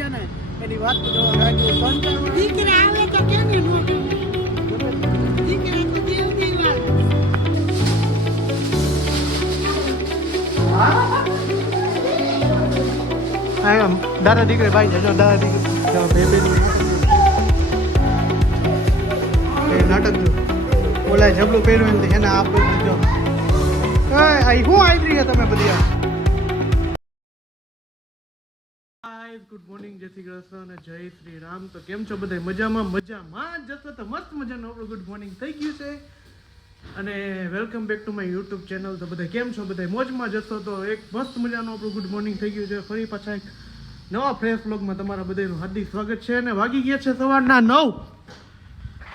છે ને એની વાત તો દીકરા આવે તો કેમ ને દીકરા તો દેવ દેવા દાદા દીકરી ભાઈ છે જો દાદા દીકરી નાટક જો ઓલા જબલું પહેર્યું એમ એને આપ જો અહીં શું આવી રહ્યા તમે બધી ગુડ મોર્નિંગ જય શ્રી કૃષ્ણ અને જય શ્રી રામ. તો કેમ છો બધા? મજામાં જશો તો મસ્ત મજાનું આપણું ગુડ મોર્નિંગ થઈ ગયું છે અને welcome back to my YouTube channel. તો બધા કેમ છો? બધા મોજમાં જશો તો એક મસ્ત મજાનું આપણું ગુડ મોર્નિંગ થઈ ગયું છે. ફરી પાછા એક નવા ફ્રેશ વ્લોગમાં તમારા બધાનું હાર્દિક સ્વાગત છે. અને વાગી ગયા છે સવારના 9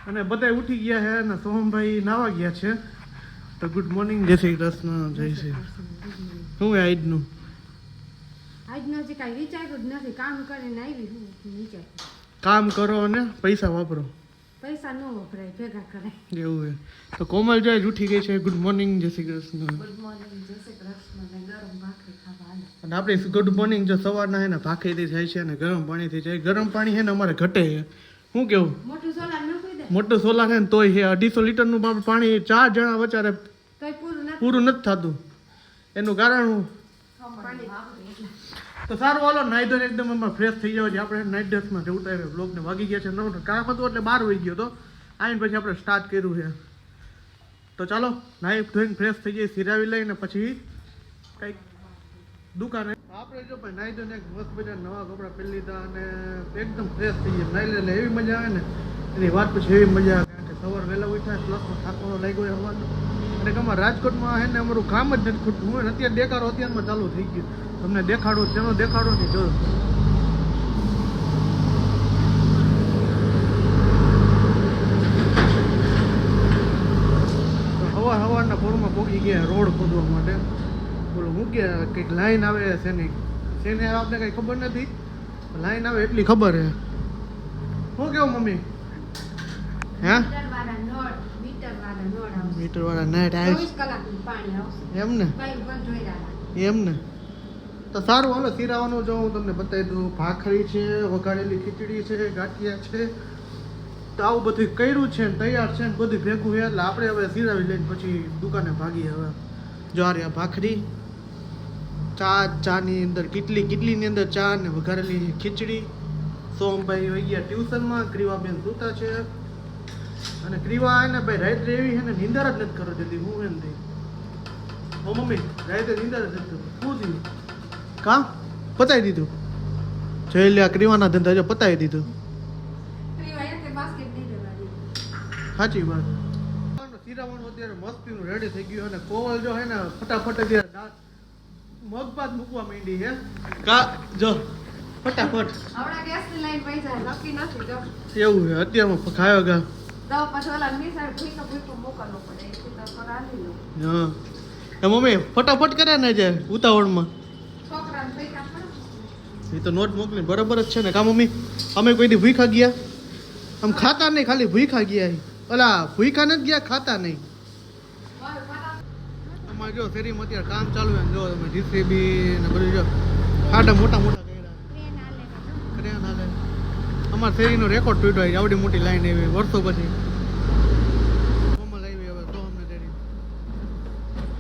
અને બધા ઉઠી ગયા છે અને સોહમભાઈ નાવા ગયા છે. તો ગુડ મોર્નિંગ, જય શ્રી કૃષ્ણ. જય શ્રી શું આજનું હજી કાંઈ વિચાર્યું જ નથી. કામ કરીને આવી હું વિચાર કામ કરો અને પૈસા વાપરો. પૈસા ન વપરાય, ભેગા કરાય એવું છે. તો કોમલ જાય ઉઠી ગઈ છે. ગુડ મોર્નિંગ, જય શ્રી કૃષ્ણ. ગુડ મોર્નિંગ, જય શ્રી કૃષ્ણ. ને ગરમ ભાખરી ખાવા હાલો. અને આપણે ગુડ મોર્નિંગ જો સવારના હે ને ભાખરીથી જાય છે અને ગરમ પાણીથી જાય. ગરમ પાણી છે ને અમારે ઘટે છે. શું કેવું? મોટું સોલાર ન કોઈ દે. મોટું સોલાર છે ને તોય છે 250 લીટરનું પાણી 4 જણા વચારે તોય પૂરું નથી થતું. એનું કારણ તો સારું હાલો નાઈ ધોઈને એકદમ એમાં ફ્રેશ થઈ જાવ છે. આપણે નાઇટ ડ્રેસમાં જવું તો બ્લોગને વાગી ગયા છે 9. કામ હતું એટલે 12 વાગી ગયો તો આવીને પછી આપણે સ્ટાર્ટ કર્યું છે. તો ચાલો નાઈ ધોઈને ફ્રેશ થઈ જઈએ, સિરાવી લઈને પછી કંઈક દુકાને આપણે જો ભાઈ નાઈ ધોઈને મસ્ત બધા નવા કપડાં પહેરી લીધા અને એકદમ ફ્રેશ થઈ ગયા. નાઈ લે એવી મજા આવે ને એની વાત પછી એવી મજા આવે. કારણ કે સવાર વહેલા ઉઠ્યા પ્લસમાં થાકવાનો લાગ્યો હોવાનો અને અમારા રાજકોટમાં છે ને અમારું કામ જ નથી ખૂટતું. હું અત્યારે દેખાડો અત્યારમાં ચાલુ થઈ ગયું. તમને દેખાડો તેનો દેખાડો નહીં જો હવારના પોરમાં પોગી ગયા રોડ ખોદવા માટે. બોલો હું કે કંઈક લાઈન આવે શેની આપણે કંઈ ખબર નથી. લાઈન આવે એટલી ખબર છે. શું કેવું મમ્મી? હે મીટર વાળા નાઈટ આવે એમ ને એમ ને. તો સારું હાલો સિરાવાનું જો હું તમને બતાવી દઉં. ભાખરી છે, વઘારેલી ખીચડી છે, ગાંઠિયા છે. તો આવું બધું કર્યું છે ને તૈયાર છે ને બધું ભેગું છે. એટલે આપણે હવે સિરાવી લઈને પછી દુકાને ભાગીએ. હવે જો આ ભાખરી, ચાની અંદર કેટલીની અંદર ચા ને વઘારેલી ખીચડી. સોમભાઈ વહી ગયા ટ્યુશનમાં, ક્રીવાબેન સૂતા છે અને ક્રીવા એને ભાઈ રાત્રે એવી છે ને નીંદર જ નથી કરવા દેતી. હું એમ થઈ ઓ મમ્મી રાત્રે નીંદર જ નથી કરતી. શું થયું? કા પતાવી દીધું? જઈ લે ક્રીવાના ધંધા જો પતાવી દીધું. સાચી વાત. સિરાવાનું અત્યારે મસ્તીનું રેડી થઈ ગયું અને કોવલ જો હે ને ફટાફટ અત્યારે મગભાત મૂકવા માંડી છે. કા જો ફટાફટ એવું છે અત્યારમાં ખાયો ગા. હા મમ્મી ફટાફટ કરે ને જે ઉતાવળમાં એ તો નોટ મોકલી બરાબર જ છે ને. કા મમ્મી અમે કોઈ દી ભૂખા ગયા? આમ ખાતા નહીં, ખાલી ભૂખા ગયા. ઓલા ભૂખા નથી ગયા, ખાતા નહીં. અમારે જો શેરીમાં અત્યારે કામ ચાલુ છે. જો તમે જીસીબી ને બધું જો ખાડા મોટા કર્યા. ક્રેન હાલે. અમારા શેરીનો રેકોર્ડ તૂટ્યો છે. આવડી મોટી લાઈન આવી વર્ષો પછી. કોમલ આવી હવે તો અમને શેરી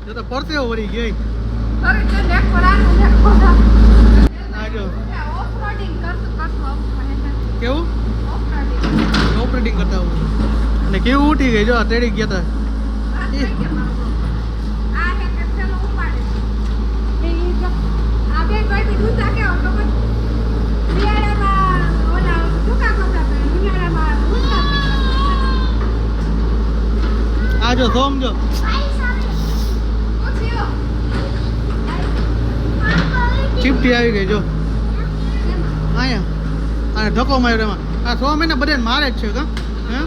જો તો પરસેવો વળી ગઈ. કેવું ઓપરેટિંગ કરતા હોય અને કેવું ઉઠી ગઈ જો તેડી ગયા હતા. આ જો સમજો ચીપટી આવી ગઈ જો અહીંયા અને ધક્કો માર્યો એમાં. આ 6 મહિના બધાને મારે જ છે કા હે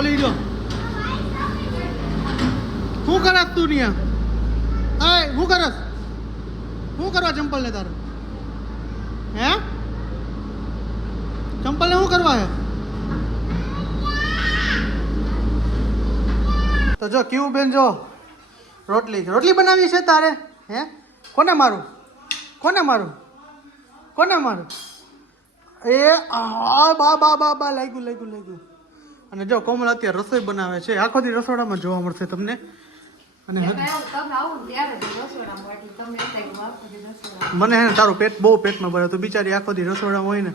ઓલી જો શું કરસ તું ત્યાં? શું કરસ? શું કરવા ચંપલ ને તારે? હે ચંપલ ને શું કરવા હે? તો જો કેવું બેન જો રોટલી બનાવી છે તારે? હે કોને મારું? કોને મારું એ બા બા બા બા લાગ્યું. અને જો કોમલ અત્યારે રસોઈ બનાવે છે. આખો દી રસોડામાં જોવા મળશે તમને. અને મને હે ને તારું પેટ બહુ પેટમાં ભરે. તું બિચારી આખો દી રસોડામાં હોય ને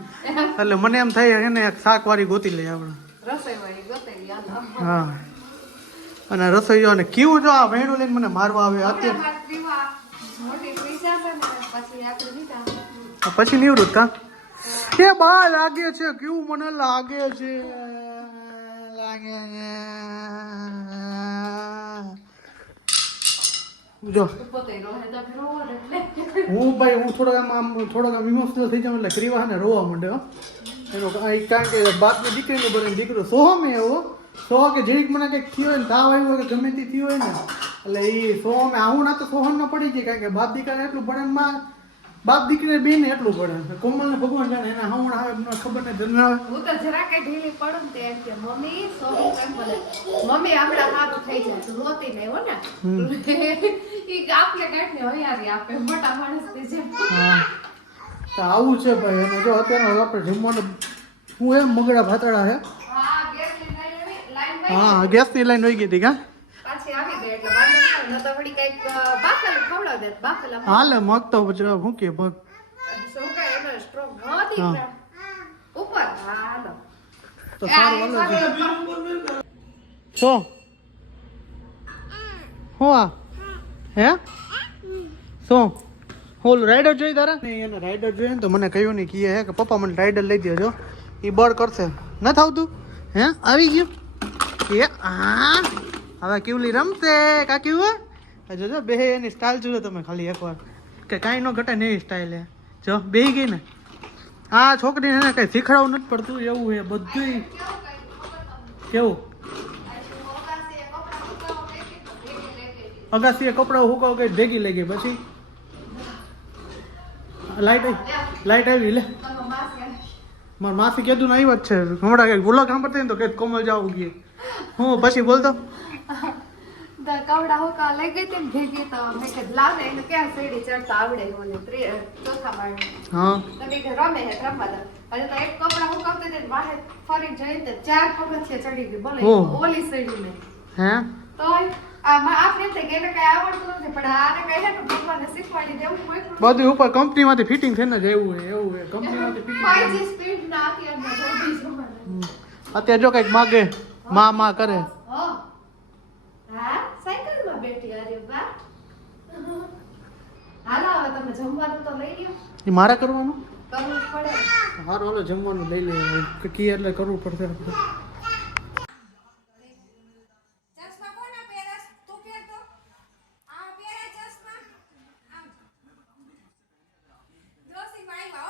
એટલે મને એમ થાય હે ને એક શાક વાળી ગોતી લઈએ આપણે. હા અને રસોઈ જો ને કેવું જો આ વેણું લઈને મને મારવા આવે અત્યારે પછી નિવૃત્ત કા કે બા લાગે છે કેવું મને લાગે છે જો હું થોડોક ઇમોશનલ થઈ જાઉં એટલે ક્રીવા ને રોવા માંડ્યો એનો કારણ કે બાપની દીકરીનું બને દીકરો સોહમે એવો સોહ કે જેવીક મને કંઈક થયો હોય ને તાવ આવ્યો કે ગમે તે થયું હોય ને એટલે એ સોહમે આવું ના તો સોહમ ના પડી જાય કારણ કે બાપ દીકરાને એટલું પડે માં બાપ દીકરીને બેન એટલું પડે. કોમલ ને ભગવાન જાણે એના હમણ આવે ખબર ને જન્મ આવે હું તો જરા કઈ ઢીલી પડું ને એમ કે મમ્મી સોરી કેમ બોલે મમ્મી આપડા હાથ થઈ જાય તું રોતી નહીં હો ને ઈ આપને કાઢને હૈયારી આપે મોટા માણસ થી છે. તો આવું છે ભાઈ. અને જો અત્યારે આપણે જમવાનું હું એમ મગડા ભાતડા હે. હા ગેસની લાઈન વહી ગઈ હતી કા પાછી આવી ગઈ એટલે બાંધો ન તો વળી કઈક બાફેલ ખવડાવ દે બાફેલ હાલે મગ તો શું કે મગ શું કે એનો સ્ટ્રોંગ હતી ઉપર હાલો તો સારું હાલો છો હો આ હે શું હોલ રાઈડર જોઈ તારા ને એને રાઈડર જોઈએ ને તો મને કહ્યું નહીં કીએ હે કે પપ્પા મને રાઈડર લઈ દેજો એ બળ કરશે ન થાવતું હે આવી ગયું એ હા હવે કેવલી રમશે કાકી હોય જોજો બે એની સ્ટાઇલ જોજો તમે ખાલી એકવાર કે કાંઈ ન ઘટે ને એવી સ્ટાઇલ હે જો બેહી ગઈ ને આ છોકરીને એને કંઈ શીખડાવવું નથી પડતું એવું હે બધું કેવું અગાસીએ કપડાં હુકાવ ગઈ ભેગી લઈ ગઈ પછી લાઈટ આવી લે મારા માસી કીધું ને આવી વાત છે હમણાં કંઈક બોલો કામ પડતી ને તો કે કોમલ જાવ ગઈ હું પછી બોલતો કવડા હોકા લઈ ગઈ હતી ને ભેગી તો મેં કીધું લાવ એને ક્યાં સીડી ચડતા આવડે મને ચોથા માળે હા તો મેં કીધું રમે હે રમવા દે અને તો એક કપડા હુકાવતી હતી વાહે ફરી જઈને તો 4 પગથિયા ચડી ગઈ બોલે ઓલી સીડી ને હે તો આપણે તે કે કઈ આવડતું નથી પણ આને કહે ને ભગવાનને શીખવાડી દેવું કોઈ બધું ઉપર કંપનીમાંથી ફિટિંગ થઈને જ એવું હે કંપનીમાંથી ફિટિંગ 5G સ્પીડ ના અત્યારે જલ્દી જમાને અત્યારે જો કંઈક માગે માં કરે હા સાયકલ માં બેઠી અરે વાહ હાલો હવે તમે જમવાનું તો લઈ લ્યો એ મારે કરવાનું કરવું પડે હારું હાલો જમવાનું લઈ લે કી એટલે કરવું પડશે આપણે ચશ્મા કોના પહેરસ તું પહેર તો આ પહેરે ચશ્મા દોસી ભાઈ હો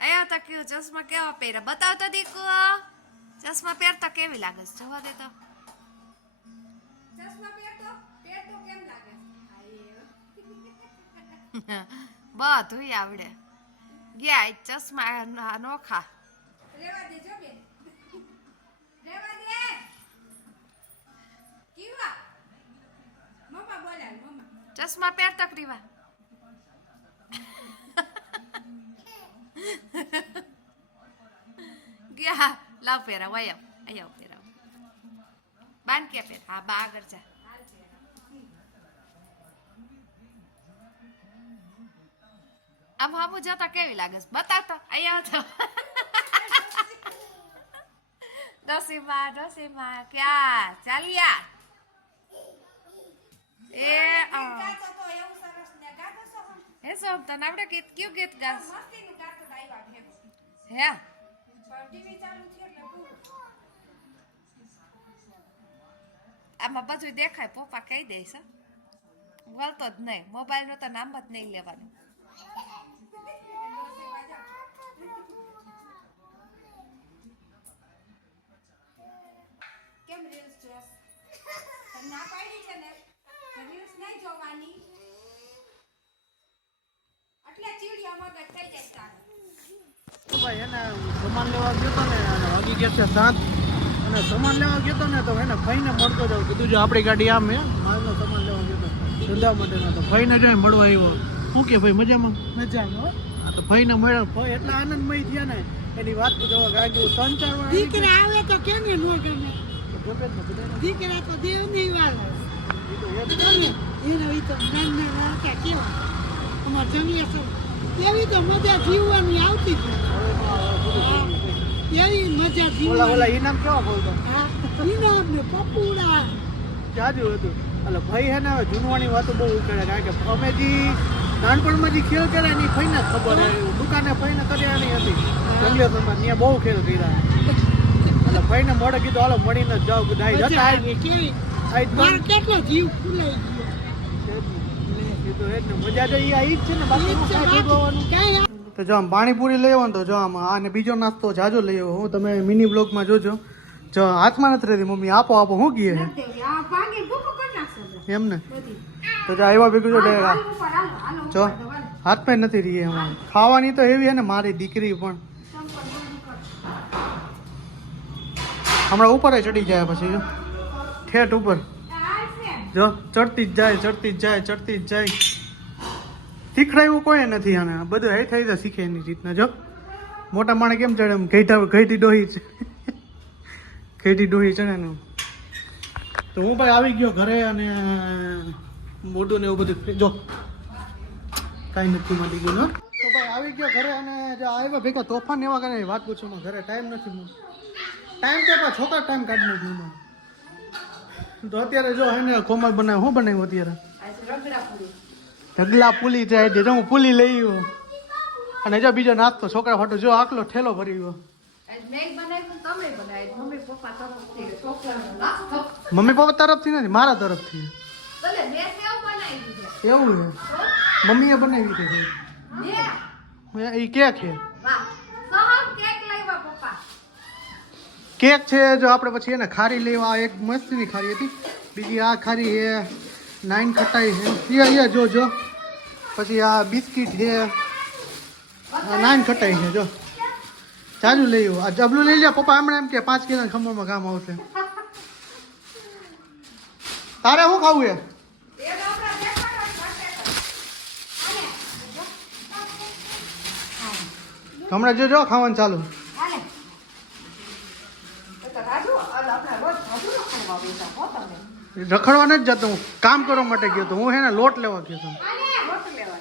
આયા તો કેવો ચશ્મા કેવા પહેરે બતાવ તો દીકુ ચશ્મા પહેરતા કેવી લાગે છે જોવા દે તો ચશ્મા પહેરતો કેમ લાગે બધું આવડે ગયા ચશ્મા નોખા રેવા દે જો બે રેવા દે કેવા મમ્મા બોલાલ મમ્મા ચશ્મા પહેરતો ક્રીવા ગયા લાવ પહેરાવ આયા પહેરાવ બાંધ કે પહેર હા બા આગળ જા આમ હામુ જતા કેવી લાગે છે બતાવ તો અહીંયા તો ડોસીમાં ક્યાં ચાલ્યા એ હે સોમ તને આપણે ગીત કયું ગીત ગાસ હે આમાં બધું દેખાય પપ્પા કહી દઈશ બોલતો જ નહીં મોબાઈલ નો તો નામ જ નહીં લેવાનું કેમ રીલ્સ જોસ ના પાડી છે ને રીલ્સ નહીં જોવાની એટલે ચીડિયા મગજ થઈ જાય તારે ભાઈ એને સામાન લેવા ગયો તો ને વાગી ગયા છે 7 અને સામાન લેવા ગયો તો ને તો એને ભાઈને મળતો જાવ કીધું જો આપણી ગાડી આમ હે માલનો સામાન લેવા ગયો તો ધંધા માટેનો તો ભાઈને જોઈ મળવા આવ્યો શું કે ભાઈ મજામાં? મજામાં આ તો ભાઈને મળ્યા ભાઈ એટલા આનંદમય થયા ને એની વાત તો જોવા કારણ કે 3-4 વાર દીકરા આવે તો કેમ ને નો ગમે દીકરા તો દેવની વાળા એનો ઈ તો નાના વાળા કેવા અમાર જનરેશન એવી તો મજા જીવવાની આવતી જ એવી મજા જીવવાની. ઓલા ઈ નામ કેવા બોલતો? હા ઈનામ ને પપુડા જાજુ હતું એટલે ભાઈ હે ને હવે જૂનવાણી વાતો બહુ કરે કારણ કે અમે જે નાનપણમાં જે ખેલ કર્યા એની ભાઈને જ ખબર હે દુકાને ભાઈને કર્યા નહીં હતી જંગલેશ્વરમાં ત્યાં બહુ ખેલ કર્યા એટલે ભાઈને મળે કીધું હાલો મળીને જ જાઓ બધા મજા આવી કેવી મારો કેટલો જીવ ફૂલાઈ ગયો. મજા તો ઈ જ છે ને બાકી તો જો આમ પાણીપુરી લઈ આવો ને તો જો આમ આને બીજો નાસ્તો જાજો લઈ આવો હું તમે મિની બ્લોગમાં જોજો જો હાથમાં નથી રહેતી મમ્મી આપો આપો શું કીએ એમ ને તો જો આવ્યા ભેગું જો જો હાથમાં નથી રહી એમાં ખાવાની તો એવી હે ને મારી દીકરી પણ હમણાં ઉપર ચડી જાય પછી જો ઠેઠ ઉપર જો ચડતી જ જાય ચડતી જ જાય ચડતી જ જાય શીખડાયું કોઈ નથી આને બધું હે થઈ જાય શીખે એની રીતના જો મોટા માણે કેમ ચડે એમ ઘેટી ડોહી છે ઘેટી ડોહી ચડે ને તો હું ભાઈ આવી ગયો ઘરે અને મોઢું ને એવું બધું જો કાંઈ નથી મળી ગયું તો ભાઈ આવી ગયો ઘરે અને જો આવ્યા ભેગા તોફાન એવા કરે વાત પૂછવામાં ઘરે ટાઈમ નથી ટાઈમ તો પણ છોકરા ટાઈમ કાઢી નાખ્યું તો અત્યારે જો હે ને કોમલ બનાવ્યું શું બનાવ્યું અત્યારે ઢગલા પુલી જાય છે હું પુલી લઈ આવ્યો અને જો બીજો નાસ્તો છોકરા ફાટો જો આટલો ઠેલો ભરી ગયો મમ્મી પપ્પા તરફથી નથી મારા તરફથી એવું છે મમ્મીએ બનાવી છે એ કેક છે કેક છે જો આપણે પછી એને ખારી લેવા એક મસ્તની ખારી હતી બીજી આ ખારી છે 9 ખટાઈ છે જો જો પછી આ બિસ્કિટ છે 9 ખટાઈ છે જો ચાલુ લઈ આવ્યો આ જબલું લઈ લે પપ્પા હમણાં એમ કે 5 કિલો ખમણમાં કામ આવશે તારે શું ખાવું છે હમણાં જો જો ખાવાનું ચાલુ રખડવા નથી જતો હું કામ કરવા માટે ગયો તો હું હે ને લોટ લેવા ગયો હતો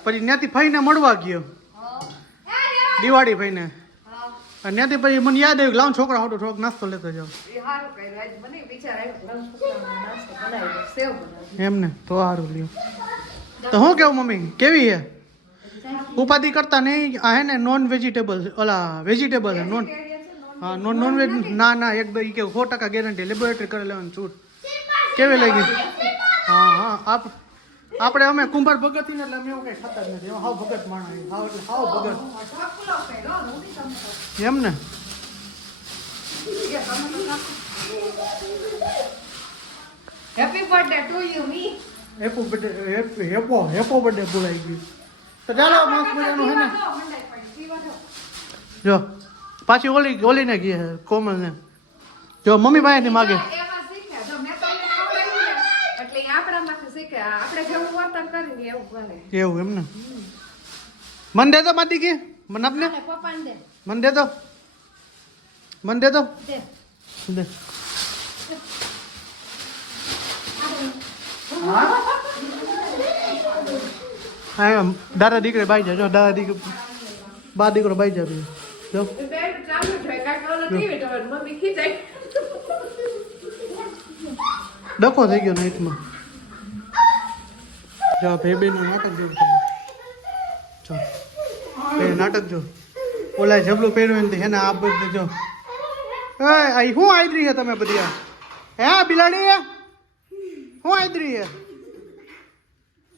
પછી ત્યાંથી ફઈને મળવા ગયો દિવાળી ફઈને અને ત્યાંથી પછી મને યાદ આવ્યું લાવ છોકરા હોટો થોડોક નાસ્તો લેતો જાવ એમ ને તો સારું લ્યો તો હું કેવું મમ્મી કેવી છે ઉપાધિ કરતા નહીં આ હે ને નોન વેજીટેબલ ઓલા વેજીટેબલ હે નોન હા નોન વેજ ના ના એકદમ કે 100% ગેરંટી લેબોરેટરી કરી લેવાનું છૂટ કેવી લાગી હા હા આપણે અમે કુંભાર ભગત ને એટલે અમે એવું કઈ ખાતા જ નથી હાવ ભગત માણસ હાવ એટલે હાવ ભગત એમ ને હેપી બર્થડે ટુ યુ મી હેપો બર્થડે બોલાઈ ગયું તો ચાલો મસ્ત મજાનું હે ને જો પાછી ઓલી ને ગઈ કોમલ ને જો મમ્મી પાસે ની માગે એવું એમ ને મન દે તો માતી કે મન આપને મન દે તો મન દે તો દે હા દાદા દીકરે બાઈ જાય જો દાદા દીકરો બા દીકરો બાઈ જાય જો ડકો થઈ ગયો નાઈટમાં જો બેબીનું નાટક જો જો એ નાટક જો ઓલા જબલું પહેર્યું ને હેને આ બધું જો એ આ શું આદરી છે તમે બધી હે બિલાડી શું આદરી છે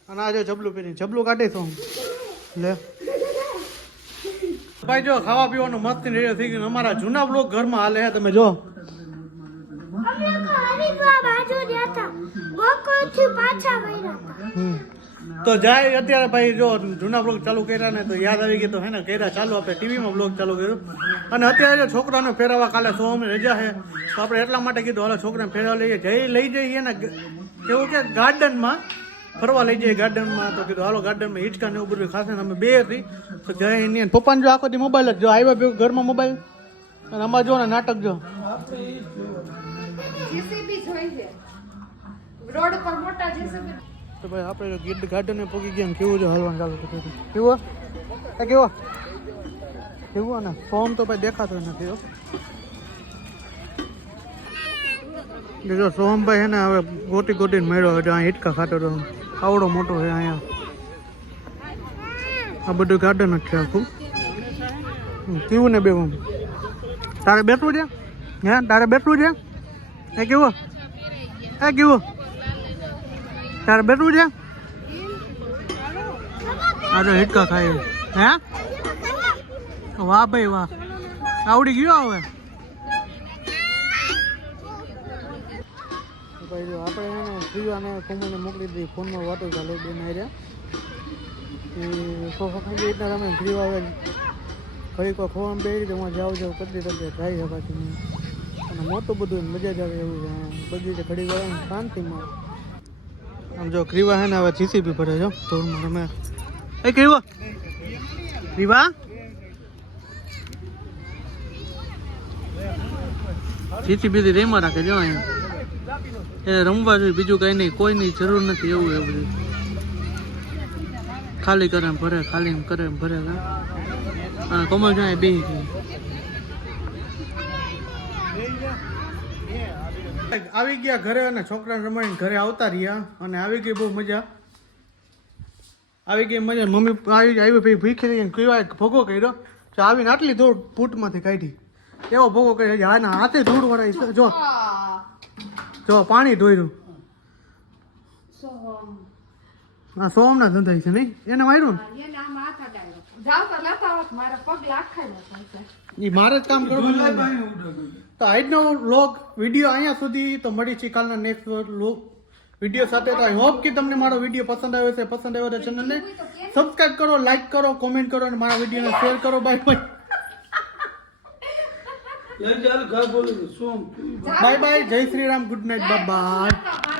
અને આ જો જબલું પહેરી જબલું કાઢી તો લે ભાઈ જો ખાવા પીવાનું મસ્ત રેડિયો થઈ ગયું અમારા જૂના બ્લોગ ઘરમાં હાલે તમે જો તો જાય અત્યારે ભાઈ જો જૂના બ્લોગ ચાલુ કર્યા ને તો યાદ આવી ગયું તો હે ને કર્યા ચાલુ આપણે ટીવીમાં બ્લોગ ચાલુ કર્યું અને અત્યારે જો છોકરાને ફેરવવા કાલે સોમની રજા છે તો આપણે એટલા માટે કીધું હાલો છોકરાને ફેરવા લઈએ લઈ જઈએ ને કેવું કે ગાર્ડનમાં ફરવા લઈ જઈએ ગાર્ડનમાં. તો કીધું હાલો ગાર્ડનમાં હિંચકા ને એવું બધું ખાશે ને અમે બે હતી તો ગયા એની પપ્પાને જો આખો દી મોબાઈલ જ જો આવ્યા ભેગું ઘરમાં મોબાઈલ અને અમારે જો ને નાટક જો જેસીબી જોઈ છે રોડ પર મોટા જેસીબી. તો ભાઈ આપણે ગીર ગાર્ડને પહોંચી ગયા ને કેવું છે હાલવાનું ચાલુ કર્યું કેવો કેવો કેવું ને ફોર્મ તો ભાઈ દેખાતો નથી. જો સોહમભાઈ હે ને હવે ગોટી ગોટીને મળ્યો હતો અહીંયા હિટકા ખાતો હતો આવડો મોટો છે અહીંયા. આ બધું ગાર્ડન જ છે આખું. કેવું ને બેવું તારે બેઠવું છે હે તારે બેઠવું છે એ કેવું એ કેવું તારે બેઠવું છે આ તો હિટકા ખાય હે વાહ ભાઈ વાહ આવડી ગયો હવે. ભાઈ જો આપણે એને પ્રિયાને કોમને મોકલી દીધી ફોનમાં વાતો ચાલે બે નાર્યા એ સોફા રીતના તમે પ્રિયા આવે ઘડીક વાર ખોવામાં બે રીતે હું જાઉં કરતી જાય છે પાછી અને મોટું બધું મજા જ આવે એવું છે બધી રીતે ઘડી વાર શાંતિમાં. આમ જો ક્રીવા હે ને હવે જીસીબી ભરે જો ધૂળમાં તમે એ ક્રીવા ક્રીવા જીસીબી રેમાં રાખે જો અહીંયા એ રમવા જોઈએ બીજું કઈ નહીં કોઈની જરૂર નથી એવું એ બધું ખાલી કરે ભરે ખાલી કરે ભરે હા કમલ જાય બે આવી ગયા ઘરે અને છોકરાને રમાડીને ઘરે આવતા રહ્યા અને આવી ગઈ બહુ મજા આવી ગઈ મજા. મમ્મી આવી પછી ભીખી લઈને કહેવાય ભોગો કર્યો તો આવીને આટલી ધૂળ ફૂટમાંથી કાઢી એવો ભોગો કર્યો આના હાથે ધૂળ વળાય જો જો પાણી ધોયરું હા સોમના ધંધા છે નહીં એને વાયરું ને મારે જ કામ કરવું. તો આજનો વ્લોગ વિડીયો અહીંયા સુધી. તો મળી છે કાલના નેક્સ્ટ વિડીયો સાથે. તો આઈ હોપ કે તમને મારો વિડીયો પસંદ આવ્યો છે. પસંદ આવ્યો તો ચેનલને સબસ્ક્રાઇબ કરો, લાઈક કરો, કોમેન્ટ કરો અને મારા વિડીયોને શેર કરો. Bye bye bye bye. જય Shri Ram. Good night. Bye by.